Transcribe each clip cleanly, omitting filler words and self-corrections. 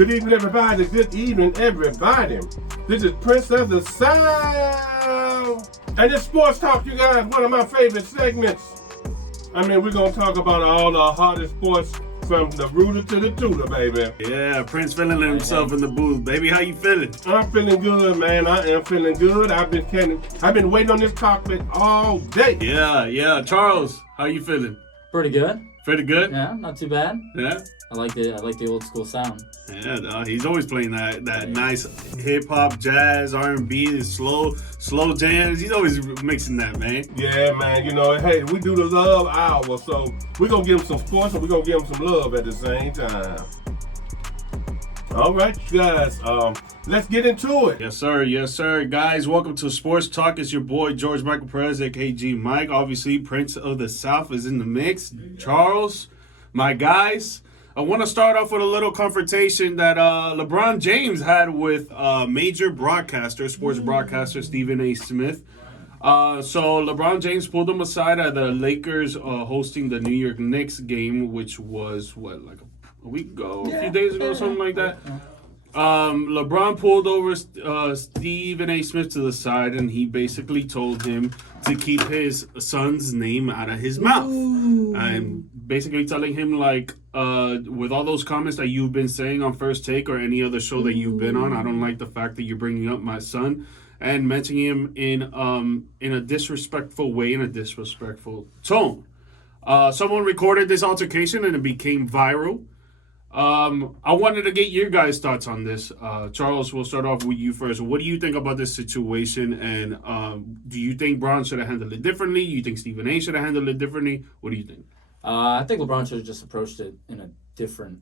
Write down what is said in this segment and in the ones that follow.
Good evening, everybody. Good evening, everybody. This is Prince of the Sound. And this Sports Talk, you guys, one of my favorite segments. I mean, we're going to talk about all the hottest sports from the rooter to the tutor, baby. Yeah, Prince feeling himself in the booth. Baby, how you feeling? I'm feeling good, man. I am feeling good. I've been waiting on this topic all day. Yeah. Charles, how you feeling? Pretty good. Pretty good? Yeah, not too bad. Yeah? I like the old school sound. Yeah, he's always playing that nice hip-hop, jazz, R&B, the slow jams. He's always mixing that, man. Yeah, man. You know, hey, we do the love hour, so we're going to give him some sports and we're going to give him some love at the same time. All right, you guys, let's get into it. Yes, sir. Guys, welcome to Sports Talk. It's your boy, George Michael Perez, a.k.a. GMike. Obviously, Prince of the South is in the mix. Charles, my guys. I want to start off with a little confrontation that LeBron James had with major broadcaster, sports broadcaster Stephen A. Smith. So LeBron James pulled him aside at the Lakers hosting the New York Knicks game, which was, like a week ago, a few days ago, something like that. LeBron pulled over Stephen A. Smith to the side, and he basically told him to keep his son's name out of his mouth. I'm basically telling him, like, with all those comments that you've been saying on First Take or any other show that you've been on, I don't like the fact that you're bringing up my son and mentioning him in a disrespectful way, in a disrespectful tone. Someone recorded this altercation, and it became viral. I wanted to get your guys' thoughts on this. Charles, we'll start off with you first. What do you think about this situation? And do you think Bron should have handled it differently? You think Stephen A. should have handled it differently? What do you think? I think LeBron should have just approached it in a different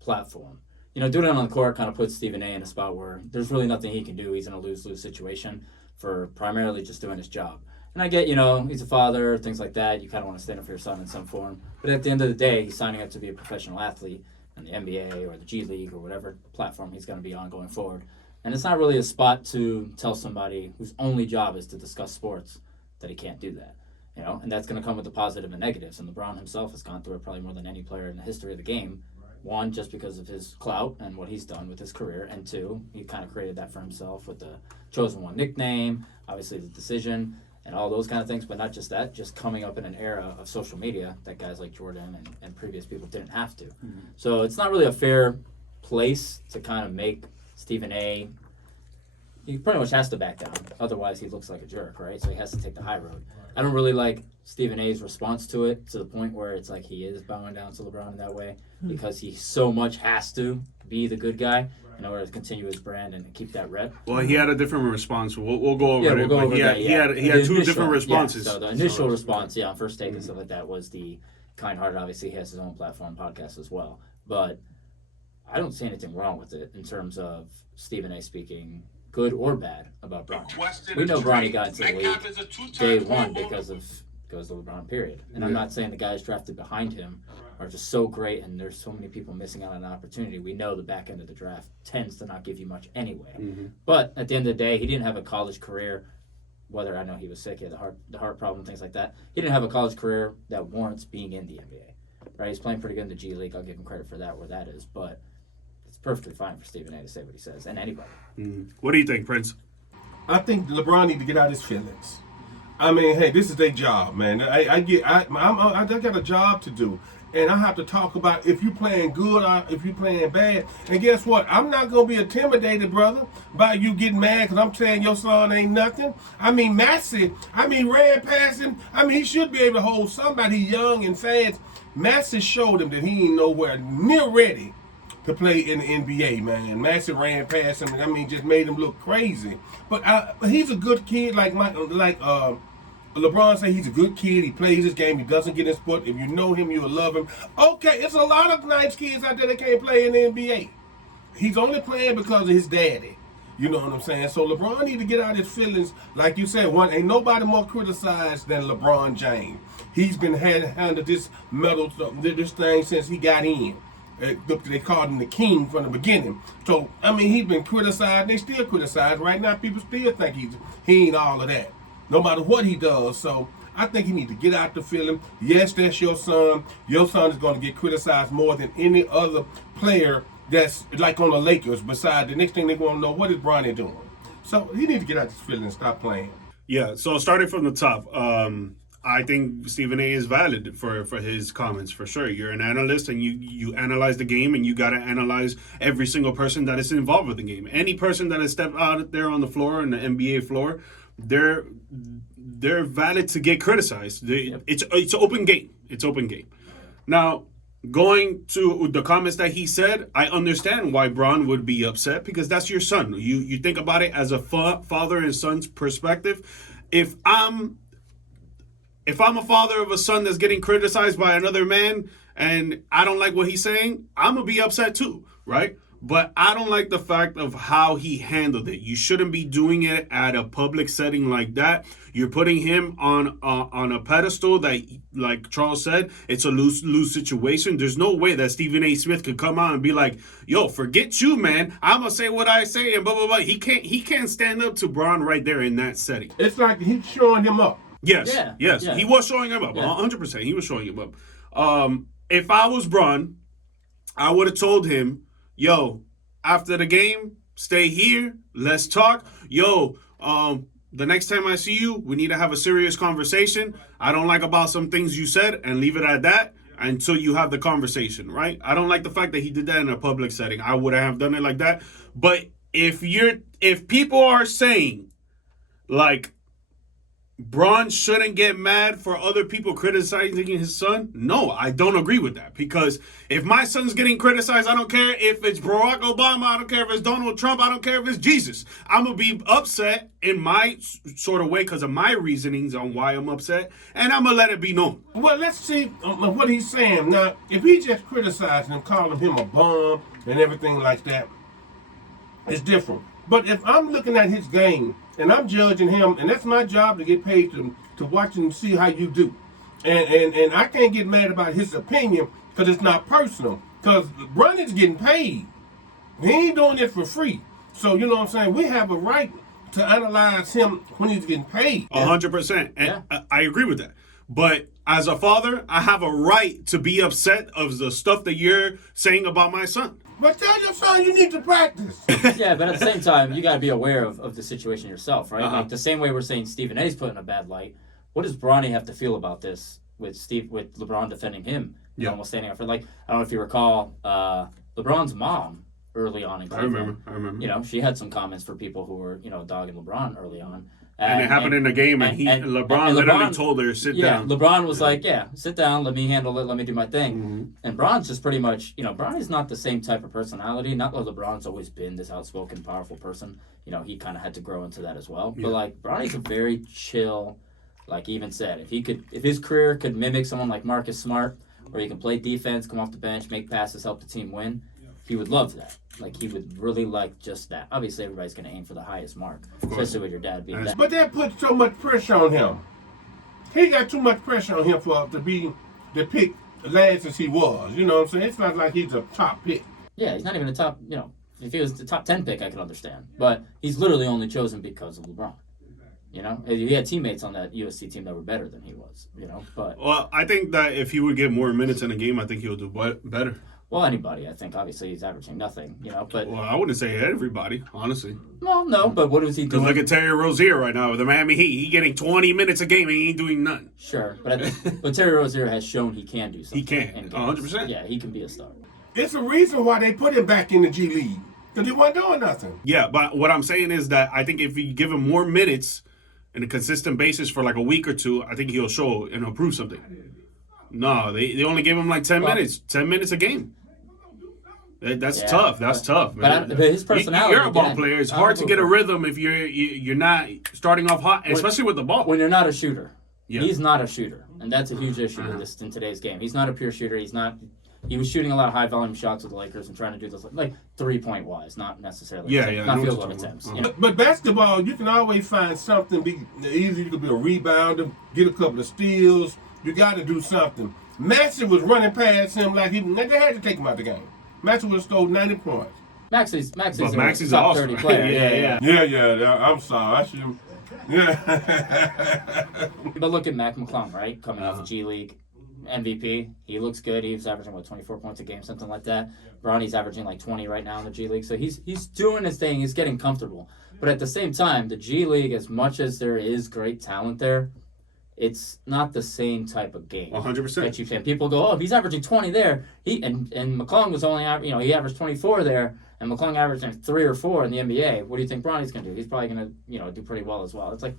platform. You know, doing it on the court kind of puts Stephen A. in a spot where there's really nothing he can do. He's in a lose-lose situation for primarily just doing his job. And I get, you know, he's a father, things like that. You kind of want to stand up for your son in some form. But at the end of the day, he's signing up to be a professional athlete in the NBA or the G League or whatever platform he's going to be on going forward. And it's not really a spot to tell somebody whose only job is to discuss sports that he can't do that. You know, and that's going to come with the positive and negatives. And LeBron himself has gone through it probably more than any player in the history of the game. One, just because of his clout and what he's done with his career. And two, he kind of created that for himself with the Chosen One nickname, obviously the decision, and all those kind of things. But not just that, just coming up in an era of social media that guys like Jordan and previous people didn't have to. Mm-hmm. So it's not really a fair place to kind of make Stephen A. He pretty much has to back down. Otherwise, he looks like a jerk, right? So he has to take the high road. I don't really like Stephen A.'s response to it to the point where it's like he is bowing down to LeBron in that way because he so much has to be the good guy in order to continue his brand and keep that rep. Well, he had a different response. We'll go over it. We'll go over that. He had two different responses. So the initial response, on First Take and stuff like that, was the kind-hearted. Obviously, he has his own platform podcast as well. But I don't see anything wrong with it in terms of Stephen A. speaking good or bad about Bron. We know Bronny got into the league day one because of the LeBron period. And I'm not saying the guys drafted behind him are just so great and there's so many people missing out on an opportunity. We know the back end of the draft tends to not give you much anyway. Mm-hmm. But at the end of the day, he didn't have a college career, whether I know he was sick, he had the heart problem, things like that. He didn't have a college career that warrants being in the NBA. Right? He's playing pretty good in the G League. I'll give him credit for that, where that is. But it's perfectly fine for Stephen A. to say what he says, and anybody. Mm-hmm. What do you think, Prince? I think LeBron need to get out his feelings. I mean, hey, this is their job, man. I got a job to do, and I have to talk about if you playing good or if you playing bad. And guess what? I'm not gonna be intimidated, brother, by you getting mad because I'm saying your son ain't nothing. I mean, Massey, ran past him. I mean, he should be able to hold somebody young and fast. Massey showed him that he ain't nowhere near ready to play in the NBA, man. Massey ran past him, and I mean, just made him look crazy. But he's a good kid, like LeBron said. He's a good kid. He plays his game. He doesn't get in sport. If you know him, you'll love him. Okay, it's a lot of nice kids out there that can't play in the NBA. He's only playing because of his daddy. You know what I'm saying? So LeBron need to get out his feelings. Like you said, ain't nobody more criticized than LeBron James. He's been handled this thing since he got in. They called him the king from the beginning. So, I mean, he's been criticized. They still criticize. Right now, people still think he ain't all of that, no matter what he does. So, I think he needs to get out the feeling. Yes, that's your son. Your son is going to get criticized more than any other player that's like on the Lakers. Beside the next thing they want to know, what is Bronny doing? So he need to get out this feeling and stop playing. Yeah, so starting from the top, I think Stephen A is valid for his comments for sure. You're an analyst and you analyze the game, and you got to analyze every single person that is involved with the game. Any person that has stepped out there on the floor, on the NBA floor, they're valid to get criticized. It's open game. It's open game. Now, going to the comments that he said, I understand why Bron would be upset, because that's your son. You think about it as a father and son's perspective. If I'm a father of a son that's getting criticized by another man and I don't like what he's saying, I'm going to be upset too, right? But I don't like the fact of how he handled it. You shouldn't be doing it at a public setting like that. You're putting him on a pedestal that, like Charles said, it's a lose situation. There's no way that Stephen A. Smith could come out and be like, yo, forget you, man. I'm going to say what I say and blah, blah, blah. He can't stand up to Bron right there in that setting. It's like he's showing him up. Yes. He was showing him up. 100%. He was showing him up. If I was Bron, I would have told him, yo, after the game, stay here. Let's talk. Yo, the next time I see you, we need to have a serious conversation. I don't like about some things you said, and leave it at that until you have the conversation, right? I don't like the fact that he did that in a public setting. I would have done it like that. But if people are saying, like, Bron shouldn't get mad for other people criticizing his son, no, I don't agree with that. Because if my son's getting criticized, I don't care if it's Barack Obama, I don't care if it's Donald Trump, I don't care if it's Jesus. I'm going to be upset in my sort of way because of my reasonings on why I'm upset, and I'm going to let it be known. Well, let's see what he's saying. Now, if he just criticizing him, calling him a bum and everything like that, it's different. But if I'm looking at his game and I'm judging him, and that's my job to get paid to watch and see how you do. And I can't get mad about his opinion because it's not personal. Because Bronny's getting paid. He ain't doing it for free. So, you know what I'm saying? We have a right to analyze him when he's getting paid. 100%. And I agree with that. But as a father, I have a right to be upset of the stuff that you're saying about my son. But tell your son you need to practice. Yeah, but at the same time, you got to be aware of the situation yourself, right? Like the same way we're saying Stephen A's put in a bad light. What does Bronny have to feel about this with LeBron defending him? Almost standing up for, like, I don't know if you recall, LeBron's mom early on in Cleveland. I remember. You know, she had some comments for people who were, dogging LeBron early on. And it happened in the game, and LeBron literally told her, sit down. Yeah, LeBron was like, sit down, let me handle it, let me do my thing. Mm-hmm. And Bron's just pretty much, Bronny's not the same type of personality. Not that LeBron's always been this outspoken, powerful person. He kind of had to grow into that as well. Yeah. But, like, Bronny's a very chill, like he even said, if his career could mimic someone like Marcus Smart, where he can play defense, come off the bench, make passes, help the team win, he would love that. Like, he would really like just that. Obviously, everybody's going to aim for the highest mark, especially with your dad being that. But that puts so much pressure on him. He got too much pressure on him to pick last as he was. You know what I'm saying? It's not like he's a top pick. Yeah, he's not even a top, if he was the top 10 pick, I could understand. But he's literally only chosen because of LeBron. He had teammates on that USC team that were better than he was, but... Well, I think that if he would get more minutes in a game, I think he'll do better. Well, anybody, I think. Obviously, he's averaging nothing, but... Well, I wouldn't say everybody, honestly. Well, no, but what is he doing? Look at Terry Rozier right now with the Miami Heat. He's getting 20 minutes a game and he ain't doing nothing. Sure, but Terry Rozier has shown he can do something. He can, 100%. Yeah, he can be a star. It's a reason why they put him back in the G League, because he wasn't doing nothing. Yeah, but what I'm saying is that I think if you give him more minutes on a consistent basis for like a week or two, I think he'll show and he'll prove something. No, they only gave him like 10 minutes. 10 minutes a game. That's tough. That's tough, man. But his personality. You're a ball player. It's hard to get a rhythm if you're not starting off hot, especially with the ball. When you're not a shooter. Yeah. He's not a shooter, and that's a huge issue in today's game. He's not a pure shooter. He was shooting a lot of high volume shots with the Lakers and trying to do this like 3-point wise, not necessarily not field goal attempts. But basketball, you can always find something. Either you could be a rebounder, get a couple of steals. You got to do something. Maxey was running past him like they had to take him out the game. Maxey would have scored 90 points. Maxey's an top 30 player. Yeah. I'm sorry. I should. Yeah. But look at Mac McClung, right? Coming off the G League. MVP. He looks good. He was averaging, 24 points a game, something like that. Bronny's averaging like 20 right now in the G League. So he's doing his thing. He's getting comfortable. But at the same time, the G League, as much as there is great talent there, it's not the same type of game. 100%. That you can. People go, oh, if he's averaging 20 there, and McClung was only, he averaged 24 there, and McClung averaged 3 or 4 in the NBA. What do you think Bronny's going to do? He's probably going to, do pretty well as well. It's like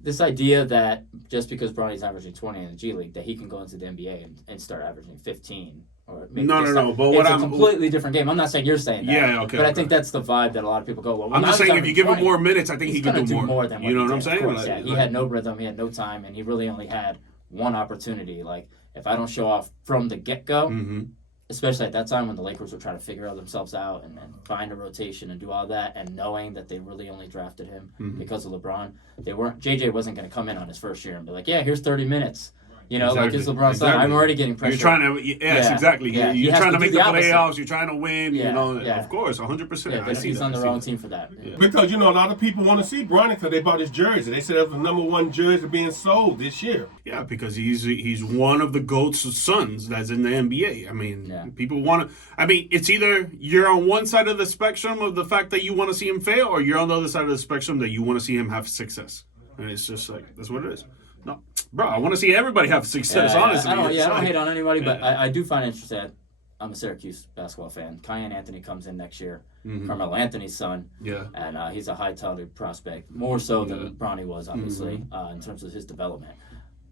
this idea that just because Bronny's averaging 20 in the G League, that he can go into the NBA and start averaging 15. Or maybe no. But it's a completely different game. I'm not saying you're saying that. Yeah, okay. But I think that's the vibe that a lot of people go, well, I'm just saying if you give him more minutes, I think he could do more. Than you know what I'm saying? Course, he had no rhythm, he had no time, and he really only had one opportunity. Like, if I don't show off from the get-go, especially at that time when the Lakers were trying to figure themselves out and find a rotation and do all that, and knowing that they really only drafted him because of LeBron, JJ wasn't going to come in on his first year and be like, yeah, here's 30 minutes. Like it's LeBron's son. I'm already getting pressure. You're trying to, exactly. Yeah. You're trying to make the playoffs. You're trying to win. Yeah. Of course, 100%. Yeah, he's on the wrong team for that. Yeah. Because a lot of people want to see Bronny because they bought his jersey. They said it was the number 1 jersey being sold this year. Yeah, because he's one of the GOAT's sons that's in the NBA. I mean, people want to. I mean, it's either you're on one side of the spectrum of the fact that you want to see him fail, or you're on the other side of the spectrum that you want to see him have success. And it's just like that's what it is. No, bro, I want to see everybody have success, honestly. I don't hate on anybody, but I do find it interesting. I'm a Syracuse basketball fan. Kiyan Anthony comes in next year, Carmelo Anthony's son. Yeah. And he's a high-touted prospect, more so than Bronny was, obviously, in terms of his development.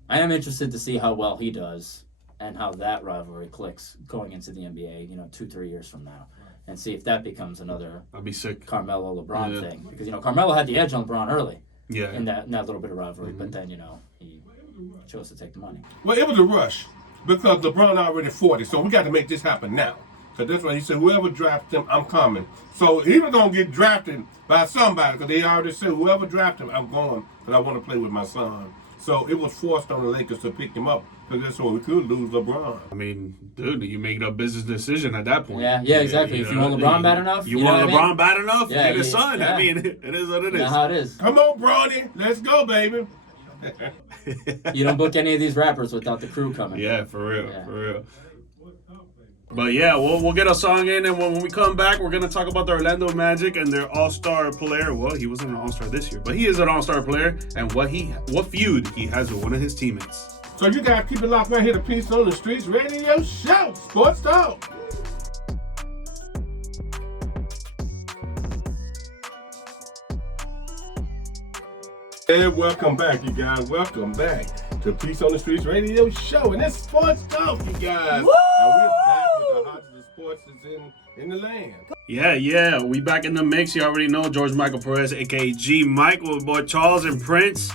I am interested to see how well he does and how that rivalry clicks going into the NBA, 2-3 years from now. And see if that becomes another I'd be sick. Carmelo-LeBron thing. Because, Carmelo had the edge on LeBron early. Yeah. In that little bit of rivalry, but then, he chose to take the money. Well, it was a rush because LeBron already 40, so we got to make this happen now. So that's why he said, whoever drafts him, I'm coming. So he was going to get drafted by somebody because they already said, whoever drafts him, I'm going because I want to play with my son. So it was forced on the Lakers to pick him up because that's why we could lose LeBron. I mean, dude, you make a business decision at that point. Yeah, exactly. If you want LeBron bad enough, you want LeBron bad enough, get his son. Yeah. I mean, it is what it is. That's how it is. Come on, Bronny. Let's go, baby. You don't book any of these rappers without the crew coming. Yeah, for real. But yeah, we'll get a song in, and when we come back, we're gonna talk about the Orlando Magic and their All-Star player. Well, he wasn't an All-Star this year, but he is an All-Star player, and what feud he has with one of his teammates. So you guys keep it locked right here to Peace on the Streets Radio Show, Sports Talk. And welcome back, you guys. Welcome back to Peace on the Streets Radio Show, and it's Sports Talk, you guys. Woo! And we're back with the hottest of sports that's in the land. Yeah, we back in the mix. You already know George Michael Perez, aka GMike, with boy Charles and Prince.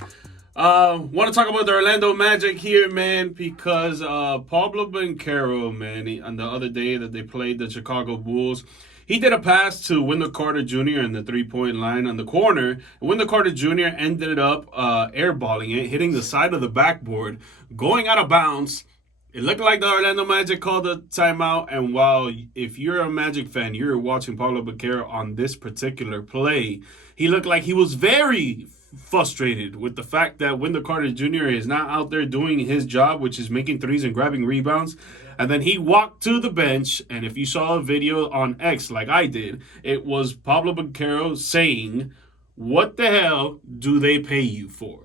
Want to talk about the Orlando Magic here, man, because Pablo Banchero, man, on the other day that they played the Chicago Bulls, he did a pass to Wendell Carter Jr. in the three-point line on the corner. Wendell Carter Jr. ended up airballing it, hitting the side of the backboard, going out of bounds. It looked like the Orlando Magic called a timeout, and while if you're a Magic fan, you're watching Pablo Banchero on this particular play, he looked like he was very frustrated with the fact that Wendell Carter Jr. is not out there doing his job, which is making threes and grabbing rebounds. And then he walked to the bench, and if you saw a video on X like I did, it was Pablo Banchero saying, "What the hell do they pay you for?"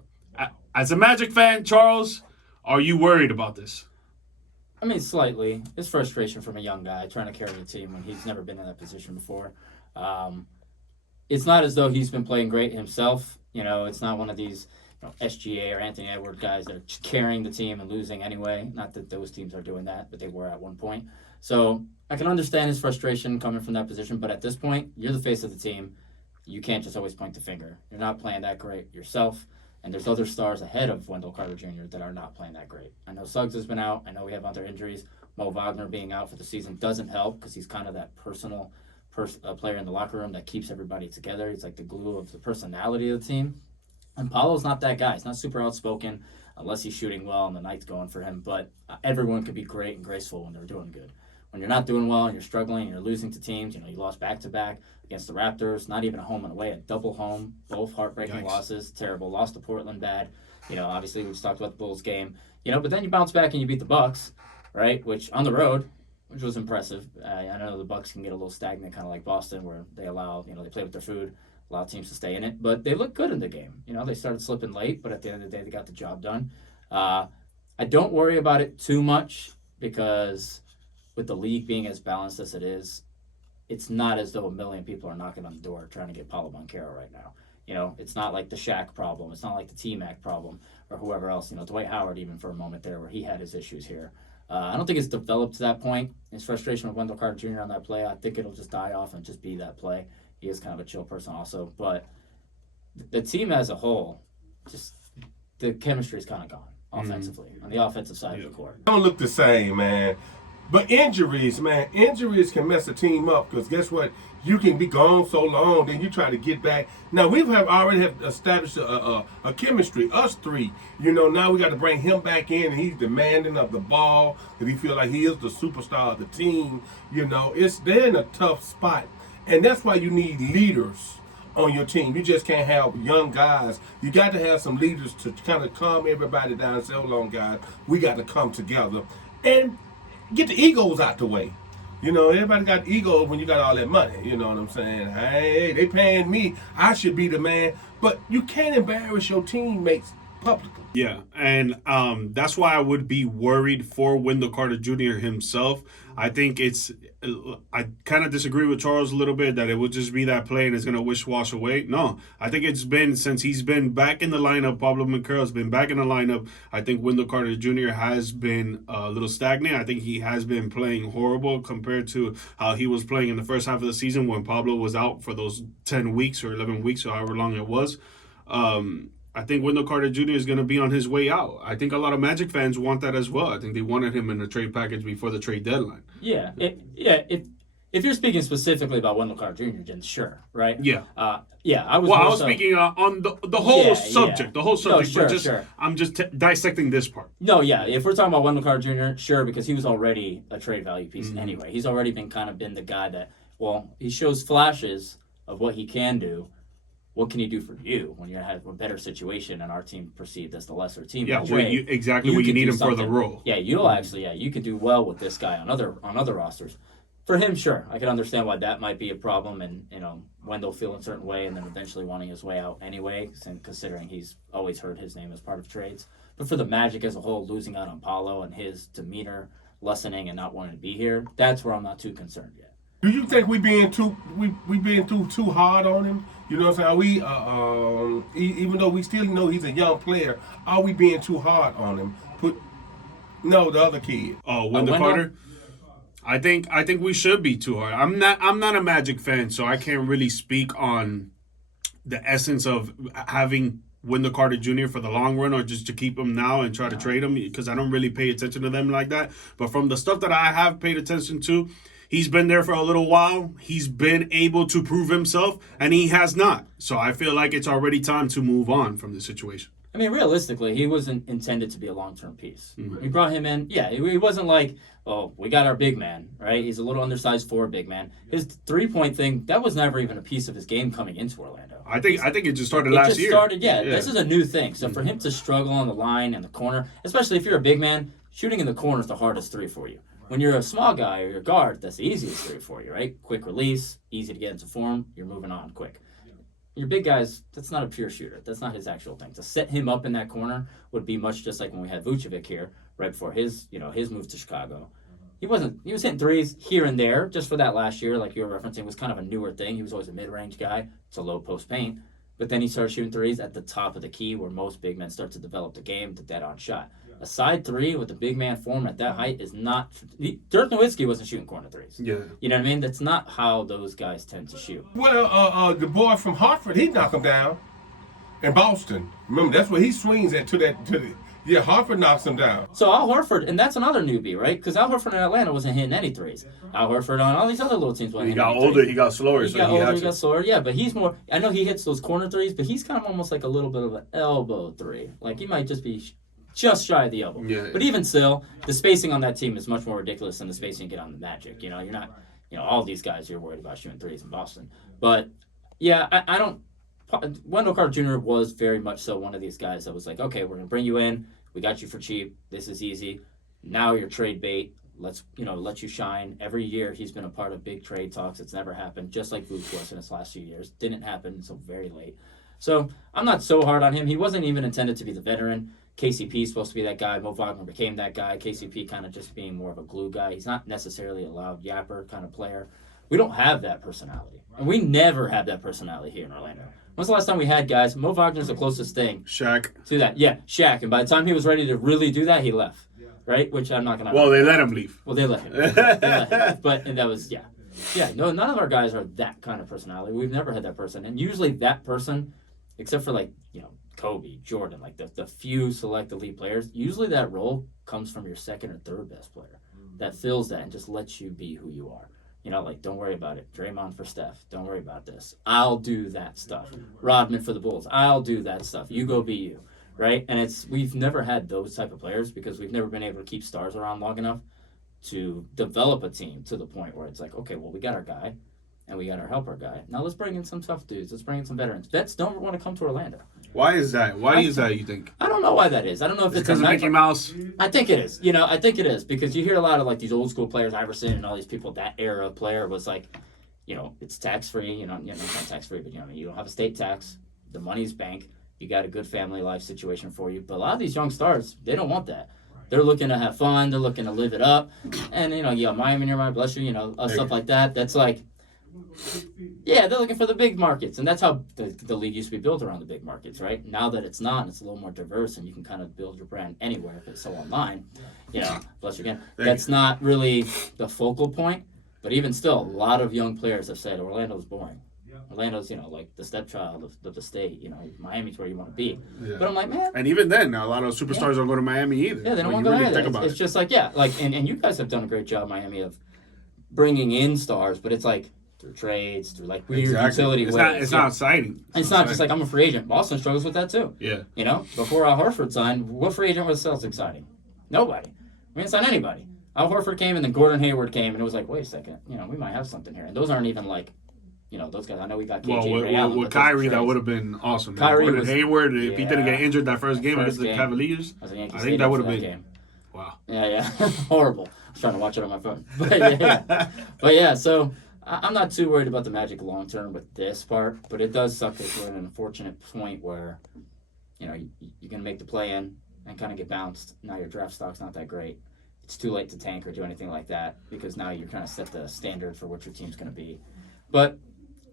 As a Magic fan, Charles, are you worried about this? I mean, slightly. It's frustration from a young guy trying to carry a team when he's never been in that position before. It's not as though he's been playing great himself. It's not one of these SGA or Anthony Edwards guys that are carrying the team and losing anyway. Not that those teams are doing that, but they were at one point. So I can understand his frustration coming from that position, but at this point, you're the face of the team. You can't just always point the finger. You're not playing that great yourself, and there's other stars ahead of Wendell Carter Jr. that are not playing that great. I know Suggs has been out. I know we have other injuries. Mo Wagner being out for the season doesn't help because he's kind of that personal player in the locker room that keeps everybody together. He's like the glue of the personality of the team. And Paulo's not that guy. He's not super outspoken unless he's shooting well and the night's going for him. But everyone could be great and graceful when they're doing good. When you're not doing well and you're struggling and you're losing to teams, you lost back-to-back against the Raptors, not even a home and away, a double home, both heartbreaking losses, terrible. Lost to Portland bad. Obviously we just talked about the Bulls game. But then you bounce back and you beat the Bucks, right? Which on the road, which was impressive. I know the Bucks can get a little stagnant, kind of like Boston, where they allow, they play with their food, allow teams to stay in it. But they look good in the game. They started slipping late, but at the end of the day, they got the job done. I don't worry about it too much because with the league being as balanced as it is, it's not as though a million people are knocking on the door trying to get Paulo Banchero right now. It's not like the Shaq problem. It's not like the T-Mac problem or whoever else. Dwight Howard even for a moment there where he had his issues here. I don't think it's developed to that point. His frustration with Wendell Carter Jr. on that play, I think it'll just die off and just be that play. He is kind of a chill person also. But the team as a whole, just the chemistry is kind of gone offensively on the offensive side of the court. Don't look the same, man. But injuries, man, injuries can mess a team up because guess what? You can be gone so long, then you try to get back. Now, we already have established a chemistry, us three. Now we got to bring him back in, and he's demanding of the ball because he feel like he is the superstar of the team. They're in a tough spot. And that's why you need leaders on your team. You just can't have young guys. You got to have some leaders to kind of calm everybody down and say, hold on, guys, we got to come together. And get the egos out the way. Everybody got egos when you got all that money. You know what I'm saying? Hey, they paying me. I should be the man. But you can't embarrass your teammates publicly. Yeah, and that's why I would be worried for Wendell Carter Jr. himself. I think I kind of disagree with Charles a little bit that it would just be that play and it's going to wish-wash away. No, I think it's been since he's been back in the lineup, Pablo Banchero's been back in the lineup, I think Wendell Carter Jr. has been a little stagnant. I think he has been playing horrible compared to how he was playing in the first half of the season when Pablo was out for those 10 weeks or 11 weeks or however long it was. I think Wendell Carter Jr. is going to be on his way out. I think a lot of Magic fans want that as well. I think they wanted him in the trade package before the trade deadline. Yeah. If you're speaking specifically about Wendell Carter Jr., then sure, right? Yeah. I was. Well, I was speaking on the whole subject. Yeah. The whole subject. No, but sure. I'm just dissecting this part. No, yeah. If we're talking about Wendell Carter Jr., sure, because he was already a trade value piece anyway. He's already been the guy that, he shows flashes of what he can do. What can he do for you when you have a better situation and our team perceived as the lesser team? Yeah, where you need him for the role. Yeah, you could do well with this guy on other rosters. For him, sure, I can understand why that might be a problem, and Wendell feeling a certain way, and then eventually wanting his way out anyway, considering he's always heard his name as part of trades. But for the Magic as a whole, losing out on Paulo and his demeanor lessening and not wanting to be here, that's where I'm not too concerned yet. Do you think we being too hard on him? You know what I'm saying? Even though we still know he's a young player, are we being too hard on him? The other kid. Oh, Wendell Carter. I think we should be too hard. I'm not a Magic fan, so I can't really speak on the essence of having Wendell Carter Jr. for the long run or just to keep him now and try to trade him because I don't really pay attention to them like that. But from the stuff that I have paid attention to, he's been there for a little while. He's been able to prove himself, and he has not. So I feel like it's already time to move on from the situation. I mean, realistically, he wasn't intended to be a long-term piece. Mm-hmm. We brought him in. Yeah, he wasn't like, we got our big man, right? He's a little undersized for a big man. His three-point thing, that was never even a piece of his game coming into Orlando. I think it just started last year. This is a new thing. So for him to struggle on the line and the corner, especially if you're a big man, shooting in the corner is the hardest three for you. When you're a small guy or you're a guard, that's the easiest three for you, right? Quick release, easy to get into form, you're moving on quick. Your big guys, that's not a pure shooter. That's not his actual thing. To set him up in that corner would be much just like when we had Vucevic here, right before his move to Chicago. He was hitting threes here and there, just for that last year, like you were referencing, was kind of a newer thing. He was always a mid-range guy. It's a low post paint. But then he started shooting threes at the top of the key where most big men start to develop the game, the dead-on shot. A side three with the big man form at that height is not... Dirk Nowitzki wasn't shooting corner threes. Yeah. You know what I mean? That's not how those guys tend to shoot. Well, the boy from Hartford, he knocked him down in Boston. Remember, that's where he swings at Yeah, Hartford knocks him down. So Al Horford, and that's another newbie, right? Because Al Horford in Atlanta wasn't hitting any threes. Al Horford on all these other little teams wasn't hitting any threes. He got slower. He got slower, yeah. But he's more... I know he hits those corner threes, but he's kind of almost like a little bit of an elbow three. Like, he might just be... just shy of the elbow. Yeah. But even still, the spacing on that team is much more ridiculous than the spacing you get on the Magic. You're not, all these guys you're worried about shooting threes in Boston. But, yeah, I don't... Wendell Carter Jr. was very much so one of these guys that was like, okay, we're going to bring you in. We got you for cheap. This is easy. Now you're trade bait. Let's let you shine. Every year he's been a part of big trade talks. It's never happened, just like Vooch was in his last few years. Didn't happen until very late. So I'm not so hard on him. He wasn't even intended to be the veteran. KCP is supposed to be that guy. Mo Wagner became that guy. KCP kind of just being more of a glue guy. He's not necessarily a loud yapper kind of player. We don't have that personality. And we never had that personality here in Orlando. When's the last time we had guys? Mo Wagner's the closest thing Shaq. to that. Yeah, Shaq. And by the time he was ready to really do that, he left. Right? Which I'm not going to... Well, they let him leave. Well, they let him. They let him leave. But and that was, yeah. Yeah, no, none of our guys are that kind of personality. We've never had that person. And usually that person, except for like, Kobe, Jordan, like the few select elite players, usually that role comes from your second or third best player that fills that and just lets you be who you are. Like, don't worry about it. Draymond for Steph. Don't worry about this. I'll do that stuff. Rodman for the Bulls. I'll do that stuff. You go be you. Right? And we've never had those type of players because we've never been able to keep stars around long enough to develop a team to the point where it's like, okay, well, we got our guy and we got our helper guy. Now let's bring in some tough dudes. Let's bring in some veterans. Vets don't want to come to Orlando. Why is that? Why is that, you think? I don't know why that is. I don't know if it's because of Mickey Mouse. I think it is. I think it is because you hear a lot of like these old school players, Iverson and all these people, that era of player was like, it's tax free, it's not tax free, but you don't have a state tax. The money's bank. You got a good family life situation for you. But a lot of these young stars, they don't want that. They're looking to have fun. They're looking to live it up. And, Miami near my bless you, stuff like that. That's like, yeah, they're looking for the big markets. And that's how the league used to be built around the big markets, right? Now that it's not, it's a little more diverse and you can kind of build your brand anywhere if it's so online. Bless you again. That's not really the focal point. But even still, a lot of young players have said Orlando's boring. Orlando's, like the stepchild of the state. Miami's where you want to be. Yeah. But I'm like, man. And even then, a lot of superstars don't go to Miami either. Yeah, they don't want to go there. It's just like, and you guys have done a great job, Miami, of bringing in stars, but it's like through trades, through like weird utility ways. It's not exciting. It's not just like I'm a free agent. Boston struggles with that too. Yeah. Before Al Horford signed, what free agent was Celtics signing? Nobody. We didn't sign anybody. Al Horford came and then Gordon Hayward came and it was like, wait a second, we might have something here. And those aren't even like, those guys. I know we got KJ with Kyrie, that would have been awesome. Kyrie Gordon Hayward, if he didn't get injured that first game against the Cavaliers, I think that would have been. Game. Wow. Yeah. Horrible. I was trying to watch it on my phone. But yeah. So I'm not too worried about the Magic long term with this part, but it does suck that we're in an unfortunate point where, you're going to make the play in and kind of get bounced. Now your draft stock's not that great. It's too late to tank or do anything like that because now you're trying to set the standard for what your team's going to be. But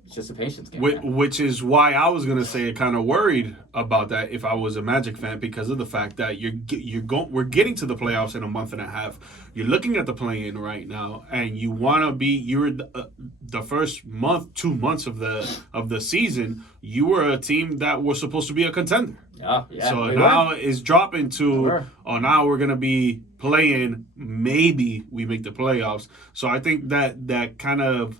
it's just a patience game. Which is why I was gonna say kind of worried about that if I was a Magic fan because of the fact that we're getting to the playoffs in a month and a half. You're looking at the play-in right now, and you want to be. You're the first 2 months of the season. You were a team that was supposed to be a contender. Yeah. So now it's dropping to. Now we're gonna be playing. Maybe we make the playoffs. So I think that kind of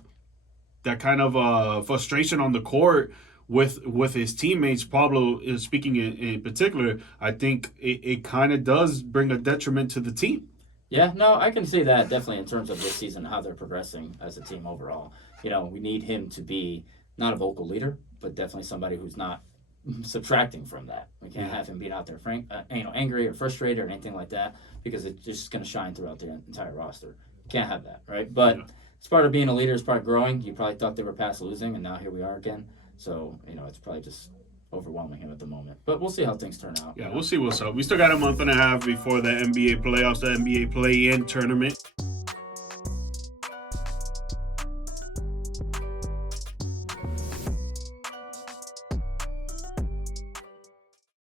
frustration on the court with his teammates, Pablo is speaking in particular, I think it kind of does bring a detriment to the team. Yeah, no, I can see that definitely in terms of this season, how they're progressing as a team overall. We need him to be not a vocal leader, but definitely somebody who's not subtracting from that. We can't have him being out there angry or frustrated or anything like that because it's just going to shine throughout the entire roster. Can't have that, right? But it's part of being a leader. It's part of growing. You probably thought they were past losing, and now here we are again. So, it's probably just overwhelming him at the moment. But we'll see how things turn out. Yeah, we'll see what's up. We still got a month and a half before the NBA playoffs, the NBA play-in tournament.